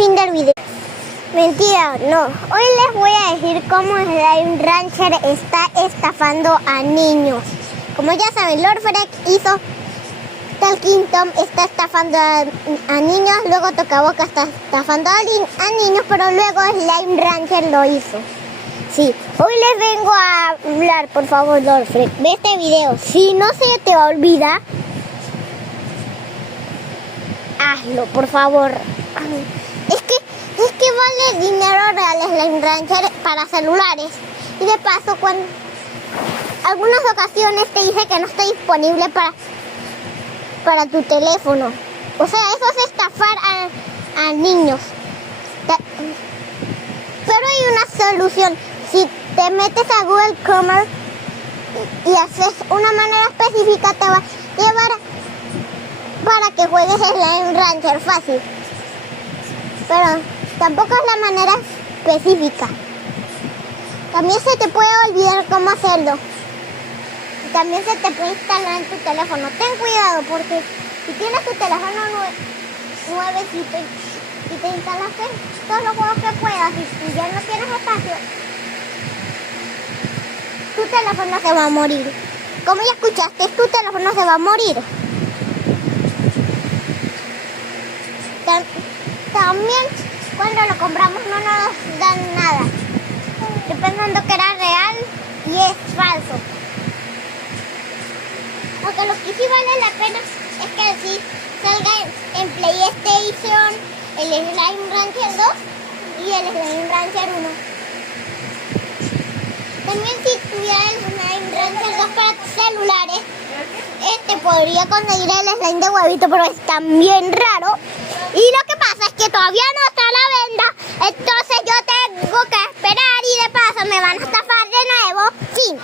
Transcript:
fin del video. Mentira, no. Hoy les voy a decir cómo Slime Rancher está estafando a niños. Como ya saben, Lord Freak hizo Talking Tom, está estafando a niños. Luego Tocaboca está estafando a niños, pero luego Slime Rancher lo hizo. Sí, hoy les vengo a hablar, por favor, Lord Freak, de este video. Si no se te olvida, hazlo, por favor. Es que vale dinero real Slime Rancher para celulares. Y de paso, cuando algunas ocasiones te dice que no está disponible para tu teléfono. O sea, eso es estafar a niños. Pero hay una solución. Si te metes a Google Chrome y haces una manera específica, te va a llevar para que juegues Slime Rancher fácil. Pero tampoco es la manera específica. También se te puede olvidar cómo hacerlo. También se te puede instalar en tu teléfono. Ten cuidado porque si tienes tu teléfono nuevecito y te instalaste todos los juegos que puedas y ya no tienes espacio, tu teléfono se va a morir. Como ya escuchaste, tu teléfono se va a morir. También cuando lo compramos no nos dan nada. Estoy pensando que era real y es falso. Aunque lo que sí vale la pena es que sí salga en PlayStation el Slime Rancher 2 y el Slime Rancher 1. También si tuviera el Slime Rancher 2 para celulares, podría conseguir el slime de huevito, pero es también raro. Y lo que pasa es que todavía no está a la venta, entonces yo tengo que esperar y de paso me van a estafar de nuevo. Fin.